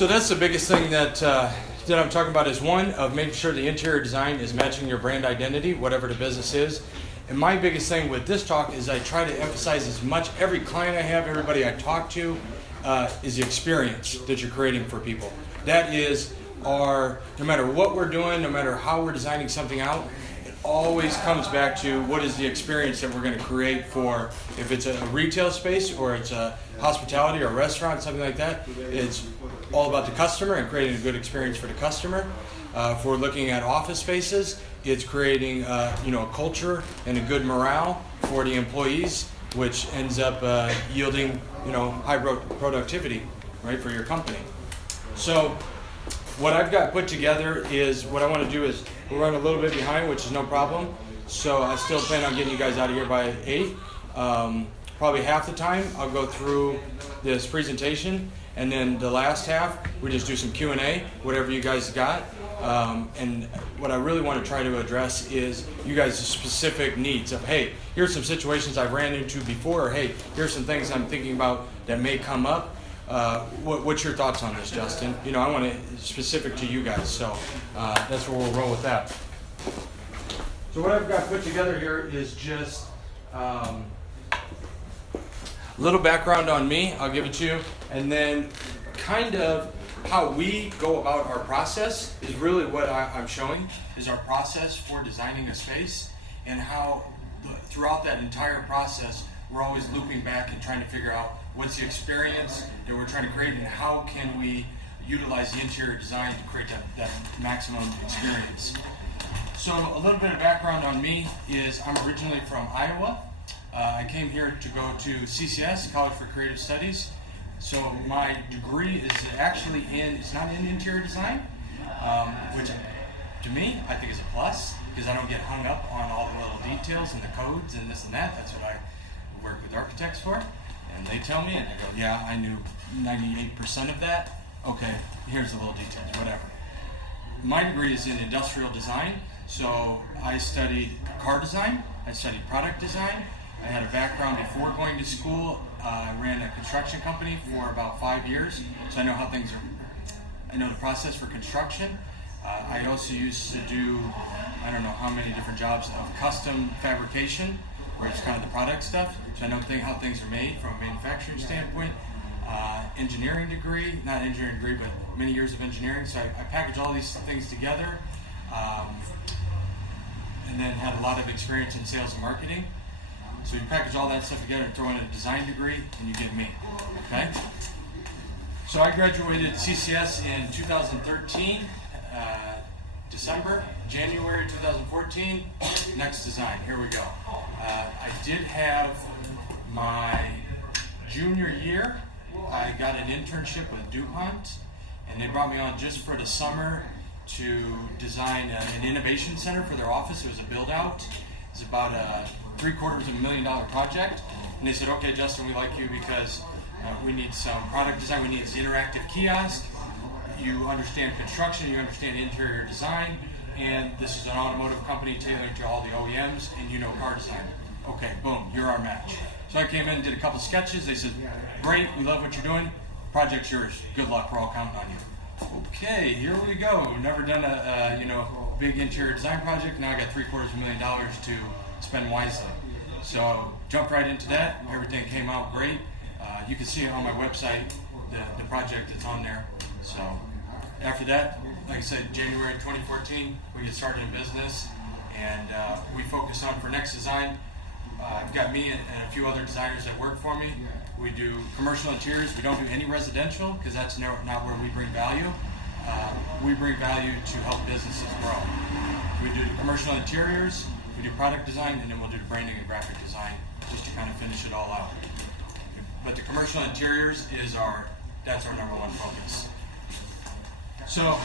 So that's the biggest thing that I'm talking about is one of making sure the interior design is matching your brand identity, whatever the business is. And my biggest thing with this talk is I try to emphasize as much, every client I have, everybody I talk to, is the experience that you're creating for people. That is no matter what we're doing, no matter how we're designing something out, it always comes back to what is the experience that we're going to create for, if it's a retail space or it's a hospitality or a restaurant, something like that, it's all about the customer and creating a good experience for the customer. If we're looking at office spaces, it's creating a culture and a good morale for the employees, which ends up yielding high productivity, right, for your company. So what I've got put together is, what I want to do is, we're running a little bit behind, which is no problem. So I still plan on getting you guys out of here by 8. Probably half the time I'll go through this presentation, and then the last half we just do some Q&A, whatever you guys got. And what I really want to try to address is you guys' specific needs of, hey, here's some situations I've ran into before, or hey, here's some things I'm thinking about that may come up. What's your thoughts on this, Justin? I want it specific to you guys, so that's where we'll roll with that. So what I've got put together here is just a little background on me. I'll give it to you, and then kind of how we go about our process is really what I'm showing is our process for designing a space, and how throughout that entire process we're always looping back and trying to figure out what's the experience that we're trying to create and how can we utilize the interior design to create that maximum experience. So a little bit of background on me is I'm originally from Iowa. I came here to go to CCS, College for Creative Studies. So my degree is actually it's not in interior design, which to me I think is a plus, because I don't get hung up on all the little details and the codes and this and that. That's what I work with architects for. And they tell me, and I go, yeah, I knew 98% of that. Okay, here's the little details, whatever. My degree is in industrial design, so I studied car design, I studied product design. I had a background before going to school. I ran a construction company for about 5 years, so I know how things are. I know the process for construction. I also used to do, I don't know how many different jobs of custom fabrication, where it's kind of the product stuff, so I know how things are made from a manufacturing standpoint. Engineering degree, not engineering degree, but many years of engineering, so I packaged all these things together, and then had a lot of experience in sales and marketing. So you package all that stuff together and throw in a design degree, and you get me, okay? So I graduated CCS in 2013, January 2014, next design, here we go. I did have my junior year, I got an internship with DuPont, and they brought me on just for the summer to design an innovation center for their office. It was a build out. It was about a $750,000 project, and they said, okay, Justin, we like you because we need some product design, we need this interactive kiosk, you understand construction, you understand interior design, and this is an automotive company tailored to all the OEMs, and you know car design. Okay, boom, you're our match. So I came in and did a couple sketches. They said, great, we love what you're doing, project's yours, good luck, we're all counting on you. Okay, here we go. Never done a big interior design project. Now I got $750,000 to spend wisely. So jumped right into that. Everything came out great. You can see it on my website, the project that's on there. So after that, like I said, January 2014, we get started in business, and we focus on for next design. I've got me and a few other designers that work for me. We do commercial interiors. We don't do any residential because that's not where we bring value. We bring value to help businesses grow. We do the commercial interiors, we do product design, and then we'll do the branding and graphic design just to kind of finish it all out. But the commercial interiors that's our number one focus. So,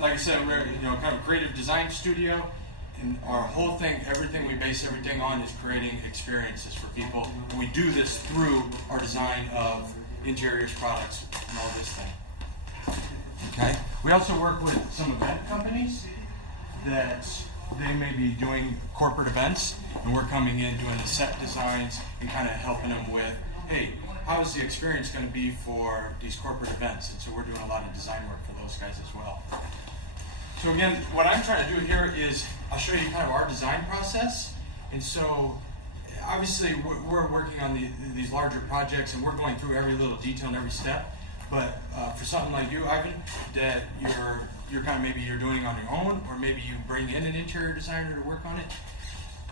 like I said, we're kind of a creative design studio. And our whole thing, everything we base everything on is creating experiences for people. And we do this through our design of interiors, products, and all this thing. Okay. We also work with some event companies that they may be doing corporate events, and we're coming in doing the set designs and kind of helping them with, hey, how is the experience going to be for these corporate events? And so we're doing a lot of design work for those guys as well. So again, what I'm trying to do here is I'll show you kind of our design process. And so obviously we're working on these larger projects and we're going through every little detail and every step. But for something like you, Ivan, that you're kind of maybe you're doing on your own, or maybe you bring in an interior designer to work on it.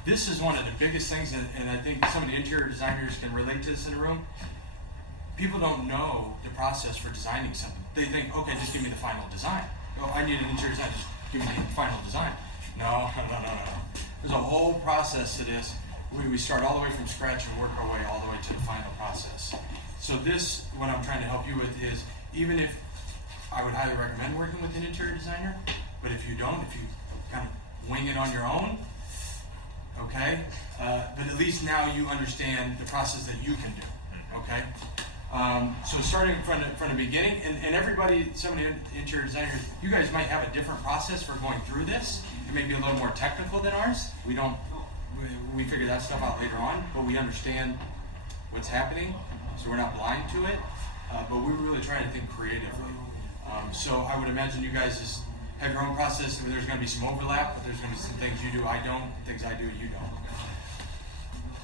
This is one of the biggest things, and I think some of the interior designers can relate to this in the room. People don't know the process for designing something. They think, okay, just give me the final design. Oh, I need an interior design, just give me the final design. No. There's a whole process to this. We start all the way from scratch and work our way all the way to the final process. So this, what I'm trying to help you with is, even if I would highly recommend working with an interior designer, but if you don't, if you kind of wing it on your own, okay, but at least now you understand the process that you can do, okay? So starting from the beginning, and everybody, some of the interior designers, you guys might have a different process for going through this. It may be a little more technical than ours. We figure that stuff out later on, but we understand what's happening, so we're not blind to it, but we're really trying to think creatively. So I would imagine you guys just have your own process. There's going to be some overlap, but there's going to be some things you do I don't, things I do you don't.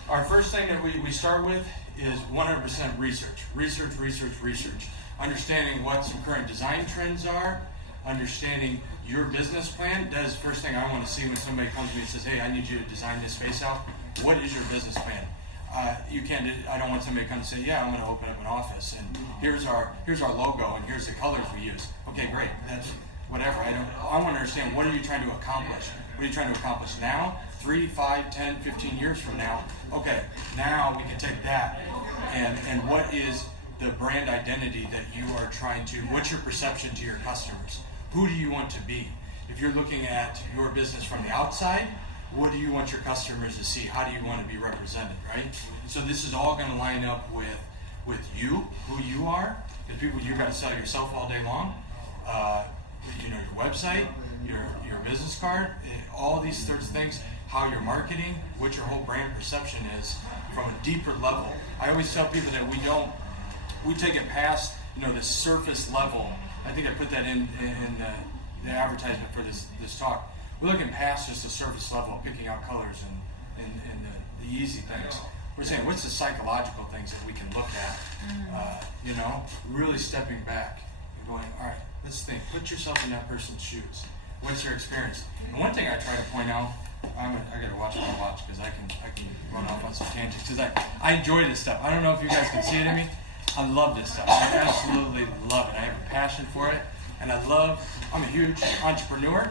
Our first thing that we start with is 100% research. Understanding what some current design trends are, understanding your business plan. That is the first thing I want to see when somebody comes to me and says, hey, I need you to design this space out. What is your business plan? I don't want somebody to come and say, yeah, I'm going to open up an office, and here's our logo, and here's the colors we use. Okay, great. That's whatever. I want to understand, what are you trying to accomplish? What are you trying to accomplish now? 3, 5, 10, 15 years from now? Okay, now we can take that, and what is the brand identity that you are trying to, what's your perception to your customers? Who do you want to be? If you're looking at your business from the outside, what do you want your customers to see? How do you want to be represented, right? So this is all going to line up with you, who you are, because people, you've got to sell yourself all day long. Your website, your business card, all these sorts of things, how you're marketing, what your whole brand perception is from a deeper level. I always tell people that we take it past, the surface level. I think I put that in the advertisement for this talk. We're looking past just the surface level, picking out colors and the easy things. We're saying, what's the psychological things that we can look at? Really stepping back and going, all right, let's think. Put yourself in that person's shoes. What's your experience? And one thing I try to point out, I got to watch my watch because I can run off on some tangents because I enjoy this stuff. I don't know if you guys can see it in me. I love this stuff. I absolutely love it. I have a passion for it, and I'm a huge entrepreneur.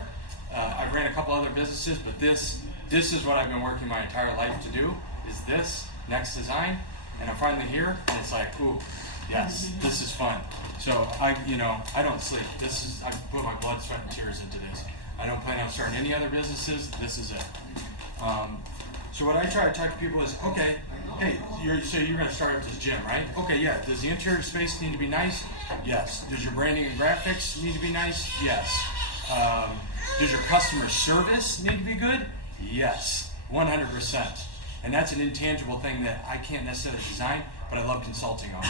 I've ran a couple other businesses, but this is what I've been working my entire life to do, is this next design, and I'm finally here, and it's like, ooh, yes, this is fun. So I don't sleep. I put my blood, sweat, and tears into this. I don't plan on starting any other businesses. This is it. So what I try to talk to people is, okay, hey, you're going to start at this gym, right? Okay, yeah. Does the interior space need to be nice? Yes. Does your branding and graphics need to be nice? Yes. Does your customer service need to be good? Yes, 100%. And that's an intangible thing that I can't necessarily design, but I love consulting on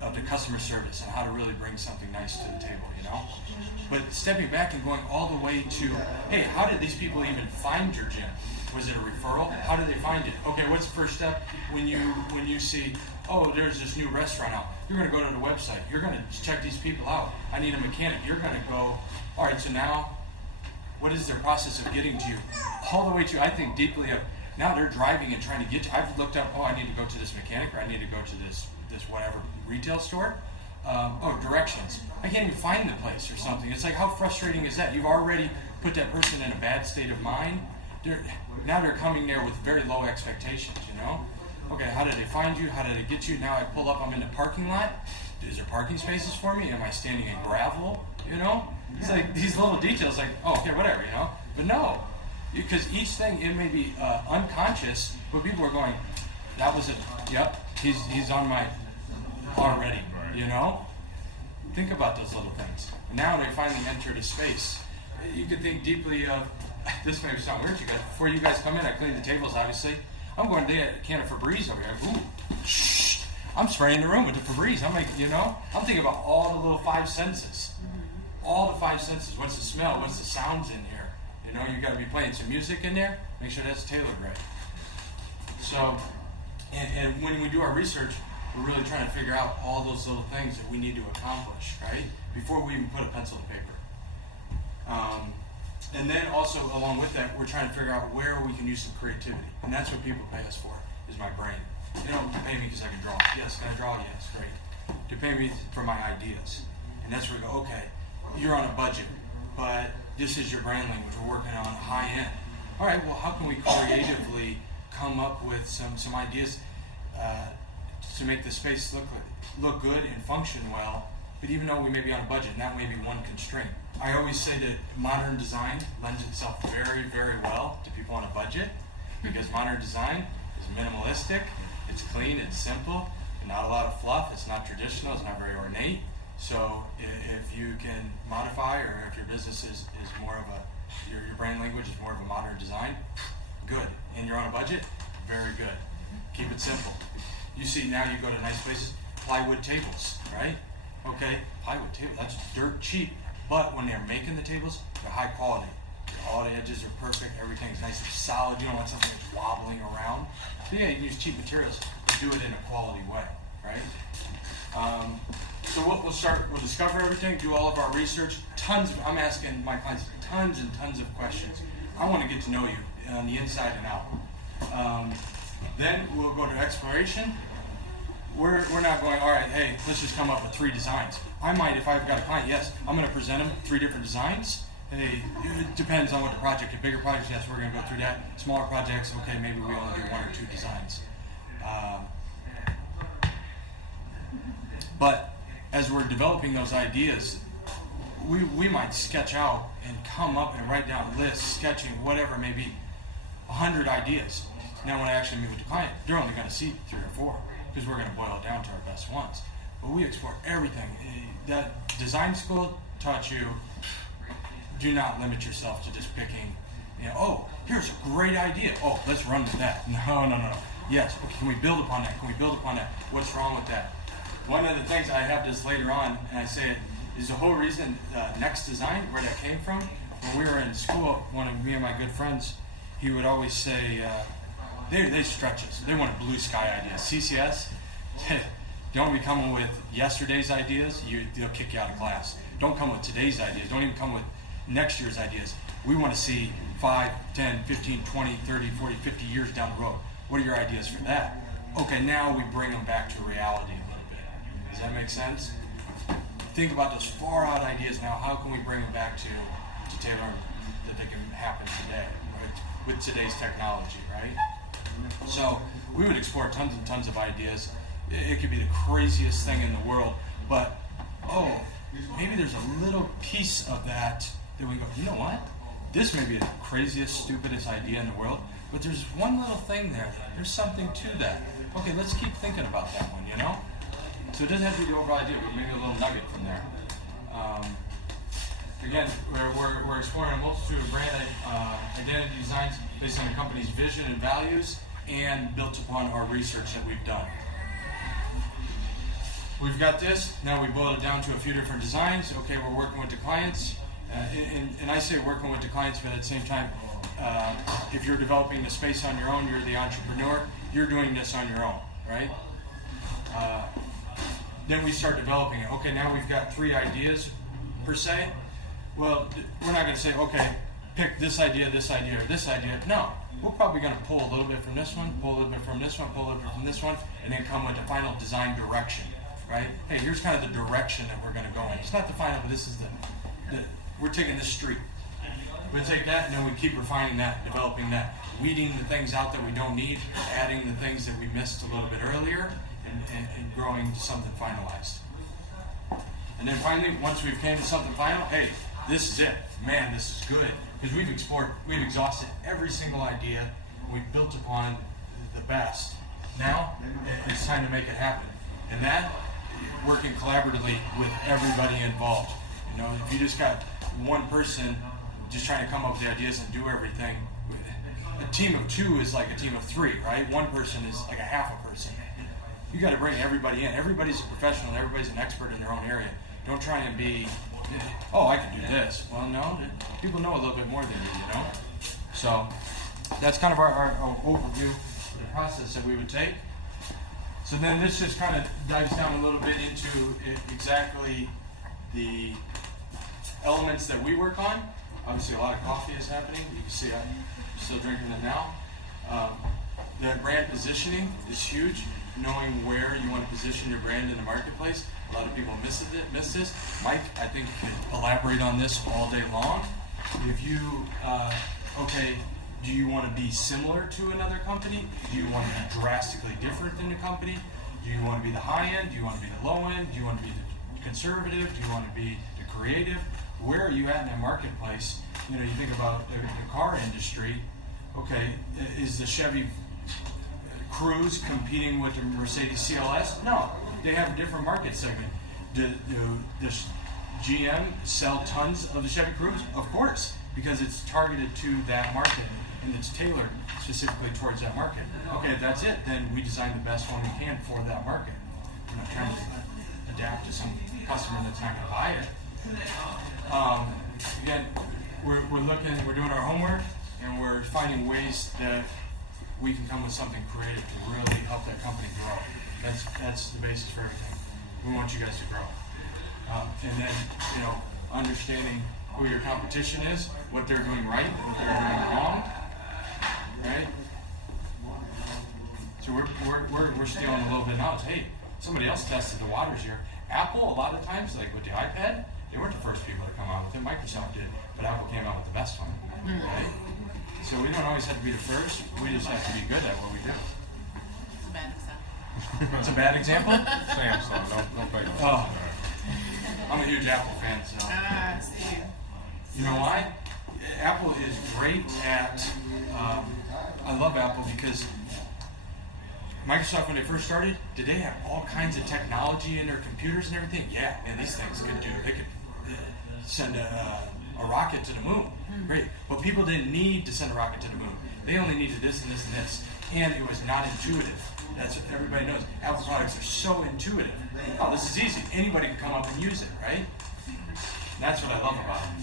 of the customer service and how to really bring something nice to the table, But stepping back and going all the way to, hey, how did these people even find your gym? Was it a referral? How did they find it? Okay, what's the first step when you see, oh, there's this new restaurant out? You're going to go to the website. You're going to check these people out. I need a mechanic. You're going to go, all right, so now, what is their process of getting to you? All the way to, I think deeply of, now they're driving and trying to get to, I've looked up, oh, I need to go to this mechanic, or I need to go to this whatever retail store. Directions. I can't even find the place or something. It's like, how frustrating is that? You've already put that person in a bad state of mind. Now they're coming there with very low expectations, Okay, how did they find you? How did they get you? Now I pull up, I'm in the parking lot. Is there parking spaces for me? Am I standing in gravel? It's like these little details, like, oh, okay, whatever, But no, because each thing, it may be unconscious, but people are going, that was it. Yep, he's on my already, Think about those little things. Now they finally enter the space. You could think deeply of, this may sound weird to you guys. Before you guys come in, I clean the tables, obviously. I'm going to get a can of Febreze over here. Ooh, shh. I'm spraying the room with the Febreze. I'm like, I'm thinking about all the little five senses. All the five senses. What's the smell? What's the sounds in here? You got to be playing some music in there. Make sure that's tailored right. So, and when we do our research, we're really trying to figure out all those little things that we need to accomplish, right? Before we even put a pencil to paper. And then also, along with that, we're trying to figure out where we can use some creativity. And that's what people pay us for, is my brain. They don't pay me because I can draw. Yes, can I draw? Yes, great. They pay me for my ideas. And that's where we go, okay, you're on a budget, but this is your brand language. We're working on high end. All right, well, how can we creatively come up with some ideas to make the space look good and function well, but even though we may be on a budget, and that may be one constraint. I always say that modern design lends itself very, very well to people on a budget, because modern design is minimalistic, it's clean, it's simple, not a lot of fluff, it's not traditional, it's not very ornate. So if you can modify, or if your business is more of your brand language is more of a modern design, good. And you're on a budget, very good. Keep it simple. You see now you go to nice places, plywood tables, right? Okay, plywood table, that's dirt cheap. But when they're making the tables, they're high quality. All the edges are perfect, everything's nice and solid. You don't want something that's wobbling around. So yeah, you can use cheap materials, but do it in a quality way, right? So we'll start, we'll discover everything, do all of our research. I'm asking my clients tons and tons of questions. I want to get to know you on the inside and out. Then we'll go to exploration. We're not going, all right, hey, let's just come up with 3 designs. I might, if I've got a client, yes, I'm going to present them 3 different designs. Hey, it depends on what the project is. Bigger projects, yes, we're going to go through that. Smaller projects, okay, maybe we only do 1 or 2 designs. But as we're developing those ideas, we might sketch out and come up and write down lists, sketching, whatever it may be, 100 ideas. Now when I actually meet with the client, they're only going to see 3 or 4, because we're going to boil it down to our best ones. But we explore everything. That design school taught you, do not limit yourself to just picking, oh, here's a great idea. Oh, let's run with that. No. Yes, okay, can we build upon that? Can we build upon that? What's wrong with that? One of the things, I have this later on, and I say it, is the whole reason Next Design, where that came from. When we were in school, one of me and my good friends, he would always say, they stretch us. They want blue sky ideas. CCS, don't be coming with yesterday's ideas, they'll kick you out of class. Don't come with today's ideas. Don't even come with next year's ideas. We want to see 5, 10, 15, 20, 30, 40, 50 years down the road. What are your ideas for that? Okay, now we bring them back to reality a little bit. Does that make sense? Think about those far out ideas now. How can we bring them back to tailor that they can happen today, right? With today's technology, right? So we would explore tons and tons of ideas. It could be the craziest thing in the world, but maybe there's a little piece of that we go, you know what? This may be the craziest, stupidest idea in the world, but there's one little thing there. There's something to that. Okay, let's keep thinking about that one, So it doesn't have to be the overall idea, but maybe a little nugget from there. Again, we're exploring a multitude of brand identity designs based on the company's vision and values and built upon our research that we've done. We've got this. Now we boil it down to a few different designs. Okay, we're working with the clients. And I say working with the clients, but at the same time, if you're developing the space on your own, you're the entrepreneur, you're doing this on your own, right? Then we start developing it. Okay, now we've got 3 ideas per se. Well, we're not going to say, okay, pick this idea, or this idea. No, we're probably going to pull a little bit from this one, pull a little bit from this one, pull a little bit from this one, and then come with the final design direction, right? Hey, here's kind of the direction that we're going to go in. It's not the final, but this is we're taking this street. We take that, and then we keep refining that, developing that, weeding the things out that we don't need, adding the things that we missed a little bit earlier, and growing to something finalized. And then finally, once we've came to something final, hey, this is it. Man, this is good. Because we've exhausted every single idea. We've built upon the best. Now, it's time to make it happen. And that, working collaboratively with everybody involved. If you just got one person just trying to come up with the ideas and do everything, a team of 2 is like a team of 3, right? One person is like a half a person. You got to bring everybody in. Everybody's a professional. Everybody's an expert in their own area. Don't try and be, oh, I can do this. Well, no, people know a little bit more than you, So that's kind of our overview of the process that we would take. So then this just kind of dives down a little bit into exactly the elements that we work on. Obviously, a lot of coffee is happening. You can see I'm still drinking it now. The brand positioning is huge. Knowing where you want to position your brand in the marketplace. A lot of people miss this. Mike, I think, could elaborate on this all day long. If you, do you want to be similar to another company? Do you want to be drastically different than the company? Do you want to be the high end? Do you want to be the low end? Do you want to be the conservative? Do you want to be the creative? Where are you at in that marketplace? You think about the car industry. Okay, is the Chevy Cruze competing with the Mercedes CLS? No, they have a different market segment. Does GM sell tons of the Chevy Cruze? Of course, because it's targeted to that market and it's tailored specifically towards that market. Okay, if that's it, then we design the best one we can for that market. We're not trying to adapt to some customer that's not going to buy it. Again, we're doing our homework, and we're finding ways that we can come with something creative to really help that company grow. That's the basis for everything. We want you guys to grow. And then, understanding who your competition is, what they're doing right, what they're doing wrong, right? So we're stealing a little bit now. Hey, somebody else tested the waters here. Apple, a lot of times, like with the iPad, they weren't the first people to come out with it. Microsoft did, but Apple came out with the best one, right? So we don't always have to be the first. We just have to be good at what we do. It's a bad example. It's a bad example? Samsung, don't play no. Oh, I'm a huge Apple fan, so. See. You know why? Apple is great at, I love Apple because Microsoft, when they first started, did they have all kinds of technology in their computers and everything? Yeah, man, these things could do, they could send a rocket to the moon. Great. But people didn't need to send a rocket to the moon. They only needed this and this and this. And it was not intuitive. That's what everybody knows. Apple products are so intuitive. Oh, this is easy. Anybody can come up and use it, right? And that's what I love about it.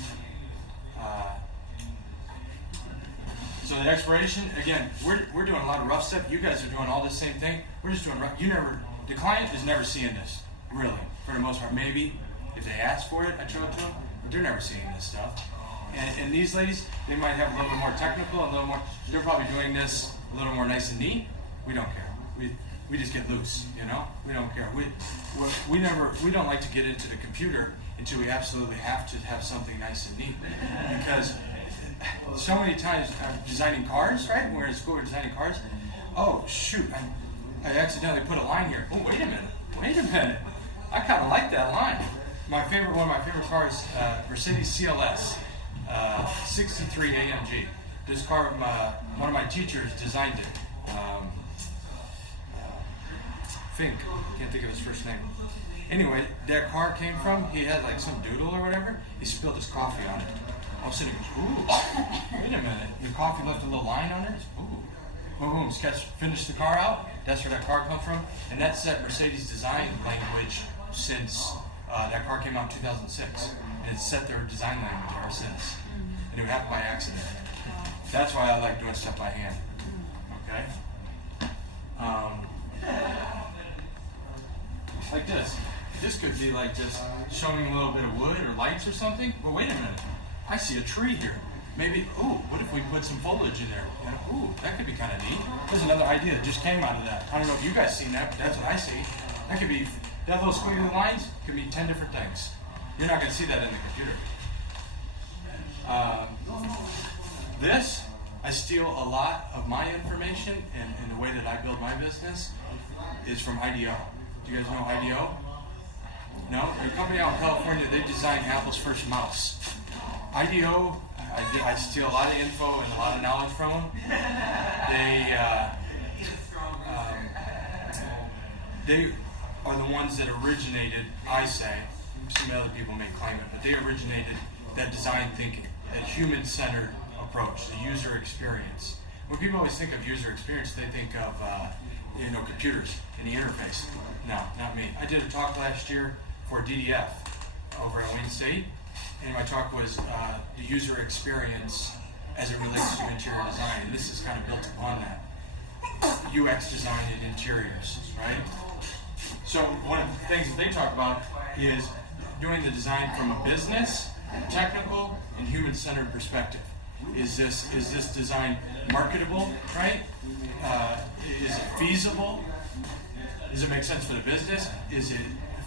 So the expiration, again, we're doing a lot of rough stuff. You guys are doing all the same thing. We're just doing rough. The client is never seeing this, really, for the most part. Maybe if they ask for it, I show it to them, but they're never seeing this stuff. And these ladies, they might have a little bit more technical, a little more. They're probably doing this a little more nice and neat. We don't care. We just get loose, We don't care. We don't like to get into the computer until we absolutely have to have something nice and neat, because so many times I'm designing cars, right? When we're in school, we're designing cars. Oh shoot! I accidentally put a line here. Oh, wait a minute. I kind of like that line. One of my favorite cars, Mercedes CLS. 63 AMG. This car, one of my teachers designed it. Fink, can't think of his first name. Anyway, that car came from, he had like some doodle or whatever, he spilled his coffee on it. I was sitting, ooh, wait a minute, the coffee left a little line on it? Ooh. Boom, finished the car out, that's where that car comes from, and that's that Mercedes design language since that car came out in 2006. And it's set their design language ever since. And it happened by accident. That's why I like doing stuff by hand. Okay? Like this. This could be like just showing a little bit of wood or lights or something. Well, wait a minute. I see a tree here. Maybe, what if we put some foliage in there? That could be kind of neat. There's another idea that just came out of that. I don't know if you guys seen that, but that's what I see. That could be, that little squiggly lines could mean 10 different things. You're not going to see that in the computer. This, I steal a lot of my information and the way that I build my business is from IDEO. Do you guys know IDEO? No? A company out in California, they designed Apple's first mouse. IDEO, I steal a lot of info and a lot of knowledge from them. They are the ones that originated, I say, some other people may claim it, but they originated that design thinking, that human-centered approach, the user experience. when people always think of user experience, they think of computers and the interface. No, not me. I did a talk last year for DDF over at Wayne State, and my talk was the user experience as it relates to interior design, and this is kind of built upon that. UX design and interiors, right? So one of the things that they talk about is doing the design from a business, technical, and human-centered perspective. Is this design marketable, right? Is it feasible? Does it make sense for the business? Is it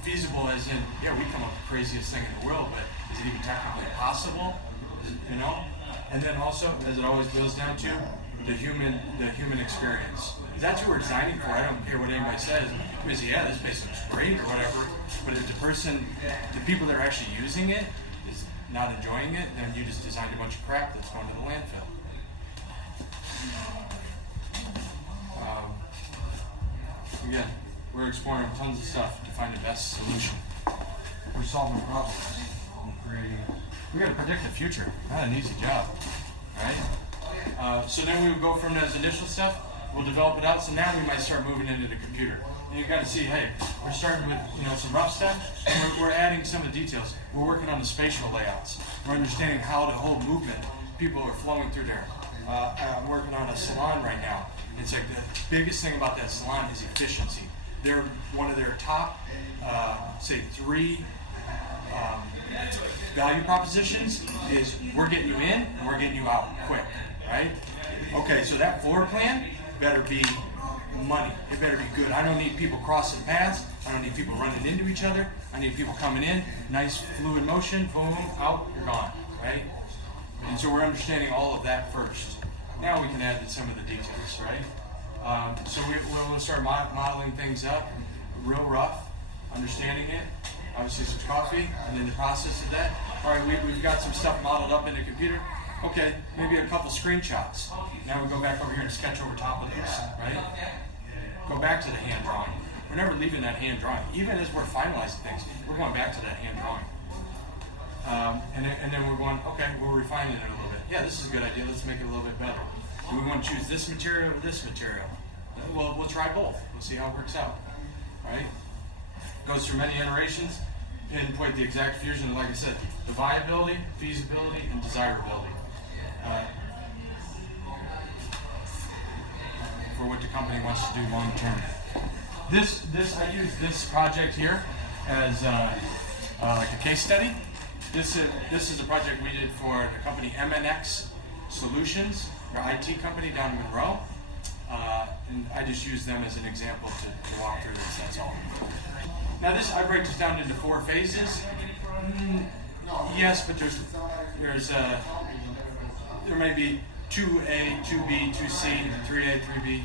feasible as in, yeah, we come up with the craziest thing in the world, but is it even technically possible? And then also, as it always boils down to, the human experience. That's what we're designing for. I don't care what anybody says. We say, yeah, this place looks great or whatever. But if the people that are actually using it is not enjoying it, then you just designed a bunch of crap that's going to the landfill. Again, we're exploring tons of stuff to find the best solution. We're solving problems. We got to predict the future. Not an easy job, right? So then we would go from those initial stuff. We'll develop it out. So now we might start moving into the computer. And you got to see, hey, we're starting with some rough stuff. And we're adding some of the details. We're working on the spatial layouts. We're understanding how the whole movement, people are flowing through there. I'm working on a salon right now. It's like the biggest thing about that salon is efficiency. They're one of their top, say, 3 value propositions is we're getting you in and we're getting you out quick, right? Okay, so that floor plan better be money. It better be good. I don't need people crossing paths. I don't need people running into each other. I need people coming in, nice fluid motion, boom, out, you're gone, right? And so we're understanding all of that first. Now we can add some of the details, right? So we'll start modeling things up, real rough, understanding it, obviously some coffee, and in the process of that, all right, we've got some stuff modeled up in the computer. Okay, maybe a couple screenshots. Now we go back over here and sketch over top of those, right? Go back to the hand drawing. We're never leaving that hand drawing. Even as we're finalizing things, we're going back to that hand drawing. And then we're going, okay, we're refining it a little bit. Yeah, this is a good idea. Let's make it a little bit better. Do we want to choose this material or this material? Well, we'll try both. We'll see how it works out, right? Goes through many iterations, pinpoint the exact fusion, like I said, the viability, feasibility, and desirability for what the company wants to do long term. I use this project here as like a case study. This is a project we did for the company MNX Solutions, our IT company down in Monroe. And I just use them as an example to walk through this, that's all. Now I break this down into 4 phases. Yes, but there may be 2A, 2B, 2C, 3A, 3B,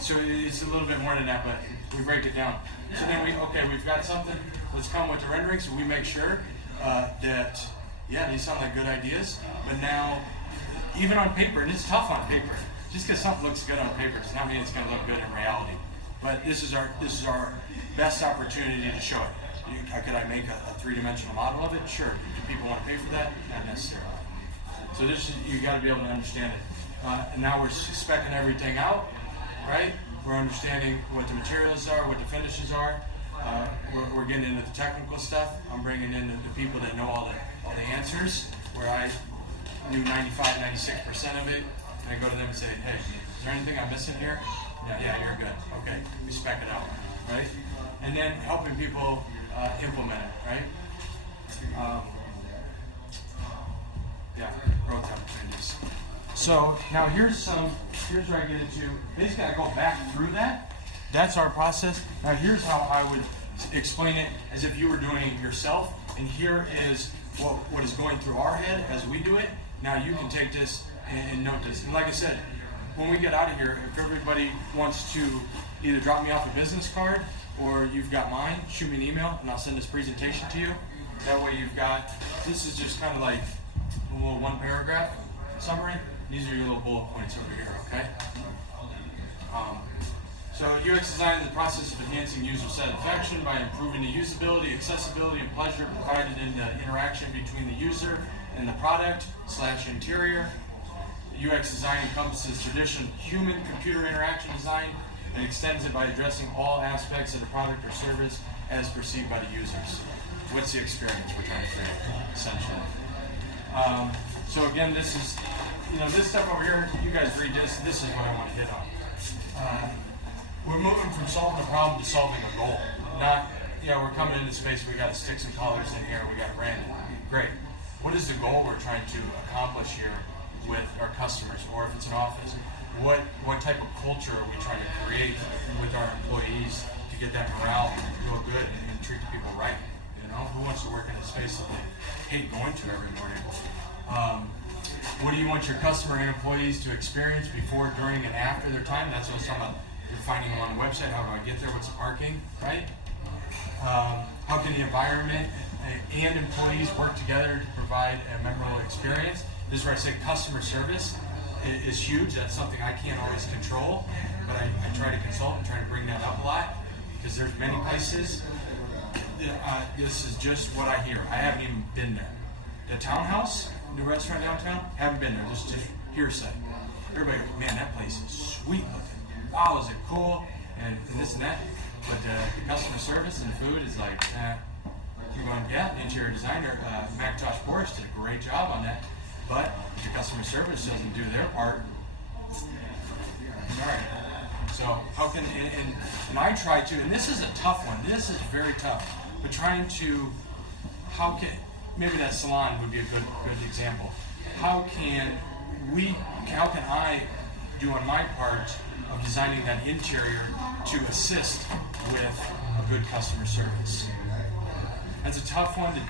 So it's a little bit more than that, but we break it down. So then we've got something, let's come with the rendering, so we make sure that, yeah, these sound like good ideas, but now, even on paper, and it's tough on paper, just because something looks good on paper does not mean it's going to look good in reality. But this is our best opportunity to show it. Could I make a 3-dimensional model of it? Sure. Do people want to pay for that? Not necessarily. So you got to be able to understand it. And now we're speccing everything out, right? We're understanding what the materials are, what the finishes are. We're getting into the technical stuff. I'm bringing in the people that know all the answers, where I knew 95, 96% of it. And I go to them and say, hey, is there anything I'm missing here? Yeah, you're good. Okay, we spec it out, right? And then helping people implement it, right? Growth opportunities. So now here's where I get into, basically I go back through that. That's our process. Now here's how I would explain it as if you were doing it yourself. And here is what is going through our head as we do it. Now you can take this and note this. And like I said, when we get out of here, if everybody wants to either drop me off a business card or you've got mine, shoot me an email and I'll send this presentation to you. That way you've got, this is just kind of like a little 1-paragraph summary. These are your little bullet points over here, okay? So UX design is the process of enhancing user satisfaction by improving the usability, accessibility, and pleasure provided in the interaction between the user and the product / interior. UX design encompasses traditional human-computer interaction design and extends it by addressing all aspects of the product or service as perceived by the users. What's the experience we're trying to create, essentially? So again, this is, this stuff over here, you guys read this, this is what I want to hit on. We're moving from solving a problem to solving a goal. Not, we're coming into space, we got to stick some colors in here, we got to brand it. Great. What is the goal we're trying to accomplish here with our customers, or if it's an office? What type of culture are we trying to create with our employees to get that morale and feel good and treat the people right? Who wants to work in a space that they hate going to every morning? What do you want your customer and employees to experience before, during, and after their time? That's what I was talking about. You're finding them on the website. How do I get there? What's the parking? Right? How can the environment and employees work together to provide a memorable experience? This is where I say customer service is huge. That's something I can't always control, but I try to consult and try to bring that up a lot, because there's many places. This is just what I hear. I haven't even been there. The Townhouse, the restaurant downtown, haven't been there. Just hearsay. Everybody goes, man, that place is sweet looking. Wow, is it cool? And this and that. But the customer service and food is like, you're going, yeah, the interior designer, Macintosh Boris did a great job on that. But if your customer service doesn't do their part, all right. So how can, and I try to, and this is a tough one. This is very tough. But trying to, maybe that salon would be a good example. How can I do on my part of designing that interior to assist with a good customer service? That's a tough one to,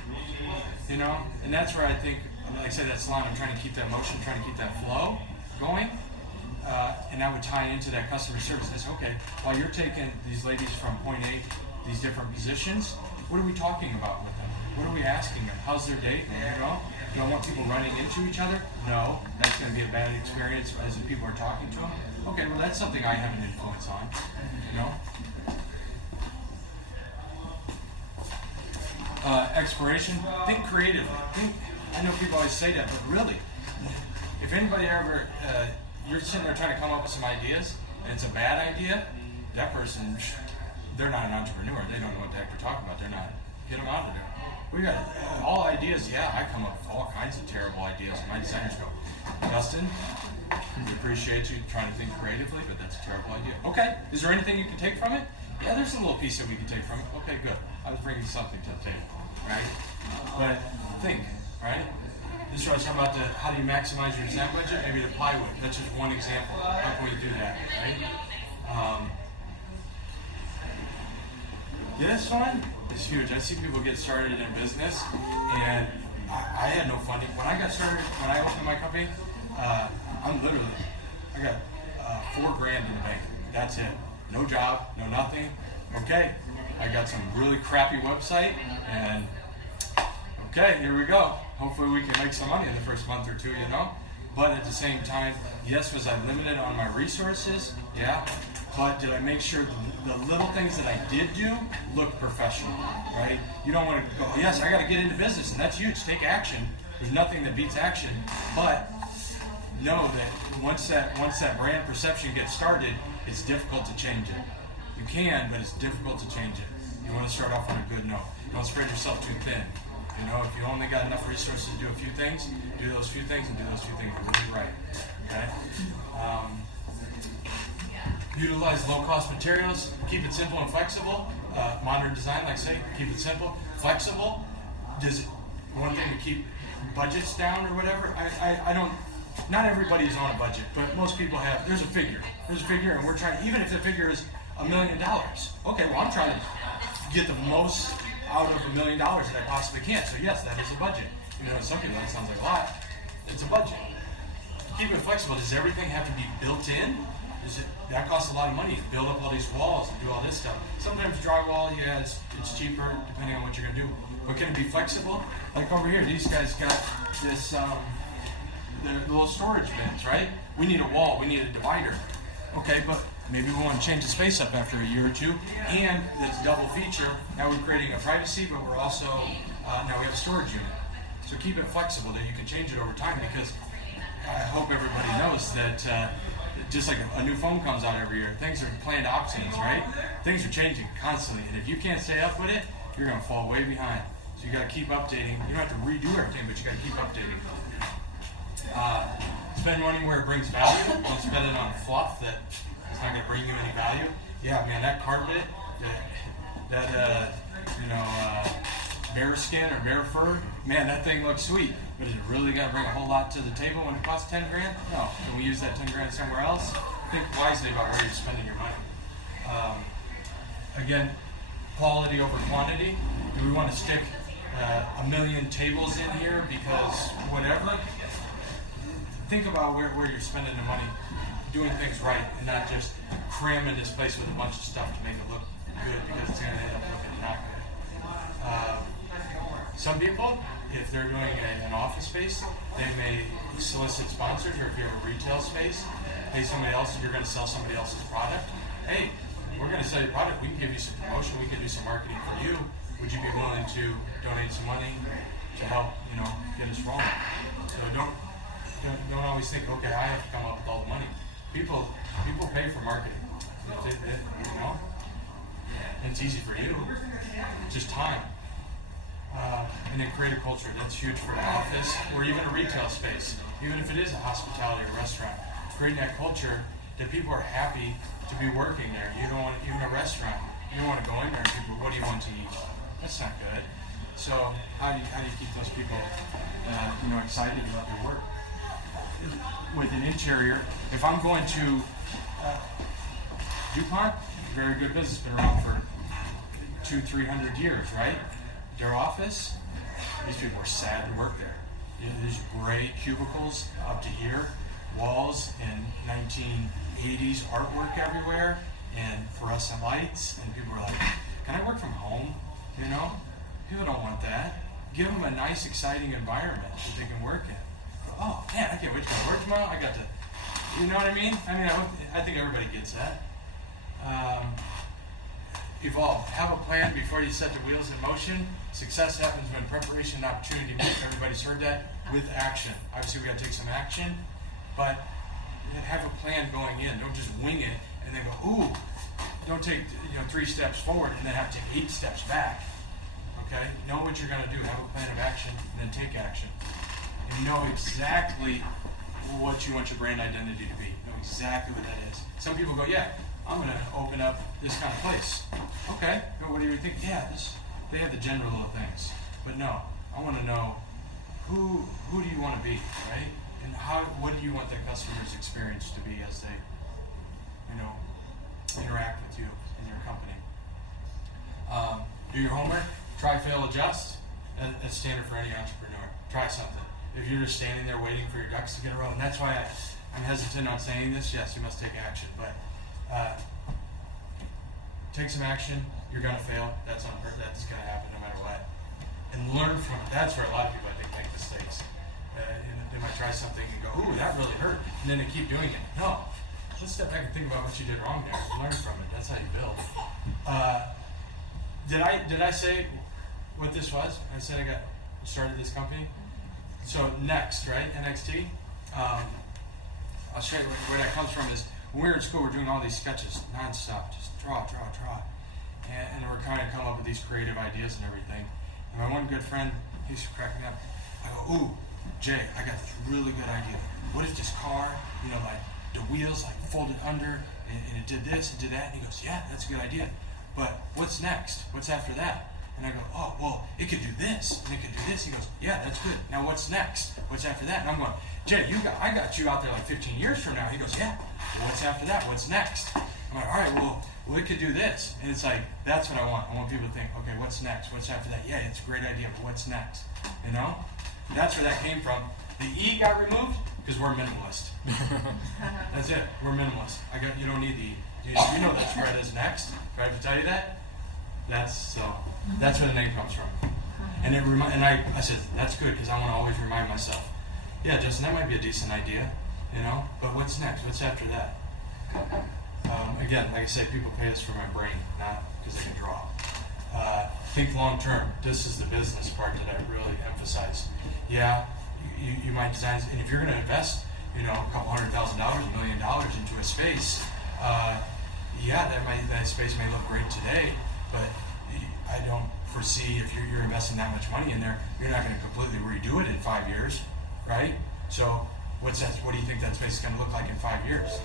and that's where I think, like I said, that salon, I'm trying to keep that motion, trying to keep that flow going. And that would tie into that customer service. It's okay, while you're taking these ladies from point A, these different positions, what are we talking about with them? What are we asking them? How's their date? Do I want people running into each other? No, that's going to be a bad experience as the people are talking to them. Okay, well, that's something I have an influence on. Exploration, think creatively. I know people always say that, but really, if anybody ever, you're sitting there trying to come up with some ideas, and it's a bad idea, that person, they're not an entrepreneur. They don't know what the heck they're talking about. They're not. Get them out of there. We got all ideas. Yeah, I come up with all kinds of terrible ideas. My designers go, Justin, we appreciate you trying to think creatively, but that's a terrible idea. Okay, is there anything you can take from it? Yeah, there's a little piece that we can take from it. Okay, good. I was bringing something to the table, right? But think, right? This is what I was talking about, how do you maximize your design budget? Maybe the plywood. That's just one example. How can we do that, right? This one is huge. I see people get started in business, and I had no funding. When I got started, when I opened my company, I got $4,000 in the bank. That's it. No job, no nothing. Okay, I got some really crappy website, and okay, here we go. Hopefully we can make some money in the first month or two, But at the same time, yes, was I limited on my resources? Yeah. But did I make sure the little things that I did do looked professional, right? You don't want to go, yes, I got to get into business, and that's huge. Take action. There's nothing that beats action. But know that once that brand perception gets started, it's difficult to change it. You can, but it's difficult to change it. You want to start off on a good note. Don't spread yourself too thin. If you only got enough resources to do a few things, do those few things and do those few things really right. Okay? Utilize low-cost materials. Keep it simple and flexible. Modern design, like I say, keep it simple. Flexible. Does it one thing to keep budgets down or whatever? I don't. Not everybody's on a budget, but most people have. There's a figure, and we're trying. Even if the figure is $1 million, okay. Well, I'm trying to get the most out of $1 million that I possibly can. So yes, that is a budget. Some people that sounds like a lot. It's a budget. Keep it flexible. Does everything have to be built in? That costs a lot of money to build up all these walls and do all this stuff. Sometimes drywall, yeah, it's cheaper depending on what you're gonna do. But can it be flexible? Like over here, these guys got this the little storage bins, right? We need a wall. We need a divider. Okay, but maybe we want to change the space up after a year or two, and that's double feature. Now we're creating a privacy, but we're also now we have a storage unit. So keep it flexible that you can change it over time, because I hope everybody knows that just like a new phone comes out every year, things are planned obsolete, right? Things are changing constantly, and if you can't stay up with it, you're going to fall way behind. So you got to keep updating. You don't have to redo everything, but you got to keep updating. Spend money where it brings value. Don't spend it on fluff that it's not going to bring you any value. Yeah, man, that carpet, bear skin or bear fur, man, that thing looks sweet. But is it really going to bring a whole lot to the table when it costs 10 grand? No. Can we use that 10 grand somewhere else? Think wisely about where you're spending your money. Again, quality over quantity. Do we want to stick a million tables in here because whatever? Think about where you're spending the money, doing things right, and not just cramming this place with a bunch of stuff to make it look good because it's going to end up looking not good. Some people, if they're doing an office space, they may solicit sponsors, or if you have a retail space, pay somebody else, and you're going to sell somebody else's product. Hey, we're going to sell your product. We can give you some promotion. We can do some marketing for you. Would you be willing to donate some money to help, get us rolling? So don't always think, okay, I have to come up with all the money. People pay for marketing. And it's easy for you. It's just time. And then create a culture. That's huge for an office or even a retail space. Even if it is a hospitality or restaurant. Creating that culture that people are happy to be working there. You don't want, even a restaurant, you don't want to go in there and people, what do you want to eat? That's not good. So how do you keep those people excited about their work? With an interior, if I'm going to DuPont, very good business, been around for 200-300 years, right? Their office, these people are sad to work there. There's gray cubicles up to here, walls in 1980s artwork everywhere, and fluorescent lights, and people are like, can I work from home? People don't want that. Give them a nice, exciting environment that they can work in. Oh, man, I can't wait to go to work tomorrow. I got to, you know what I mean? I think everybody gets that. Evolve. Have a plan before you set the wheels in motion. Success happens when preparation and opportunity meet. Everybody's heard that. With action. Obviously, we got to take some action, but have a plan going in. Don't just wing it and then go, ooh. Don't take 3 steps forward and then have to take 8 steps back. Okay? Know what you're going to do. Have a plan of action and then take action. And know exactly what you want your brand identity to be. Know exactly what that is. Some people go, yeah, I'm going to open up this kind of place. Okay, but what do you think? Yeah, they have the general of things. But no, I want to know who do you want to be, right? And what do you want the customer's experience to be as they, interact with you in your company? Do your homework. Try, fail, adjust. That's standard for any entrepreneur. Try something. If you're just standing there waiting for your ducks to get a roll, and that's why I'm hesitant on saying this. Yes, you must take action, but take some action. You're going to fail. That's going to happen no matter what. And learn from it. That's where a lot of people, I think, make mistakes. They might try something and go, ooh, that really hurt, and then they keep doing it. No. Let's step back and think about what you did wrong there. Learn from it. That's how you build. Did I say what this was? I said I started this company. So next, right? NXT. I'll show you where that comes from. Is when we were in school, we're doing all these sketches nonstop, just draw, and we're kind of come up with these creative ideas and everything. And my one good friend, he's cracking up. I go, ooh, Jay, I got this really good idea. What if this car, like the wheels like folded under, and it did this and did that? And he goes, yeah, that's a good idea. But what's next? What's after that? And I go, oh, well, it could do this, and it could do this. He goes, yeah, that's good. Now what's next? What's after that? And I'm going, Jay, I got you out there like 15 years from now. He goes, yeah, well, what's after that? What's next? I'm like, all right, well, it could do this. And it's like, that's what I want. I want people to think, okay, what's next? What's after that? Yeah, it's a great idea, but what's next? That's where that came from. The E got removed because we're minimalist. That's it. We're minimalist. You don't need the E. You know that's where it is next. Do I have to tell you that? That's where the name comes from. And I said, that's good because I want to always remind myself, yeah, Justin, that might be a decent idea, but what's next? What's after that? Again, like I say, people pay us for my brain, not because they can draw. Think long term. This is the business part that I really emphasize. Yeah, you might design, and if you're going to invest a couple $100,000, $1 million into a space, yeah, that space may look great today, but I don't foresee if you're investing that much money in there, you're not going to completely redo it in 5 years, right? So what do you think that space is going to look like in 5 years?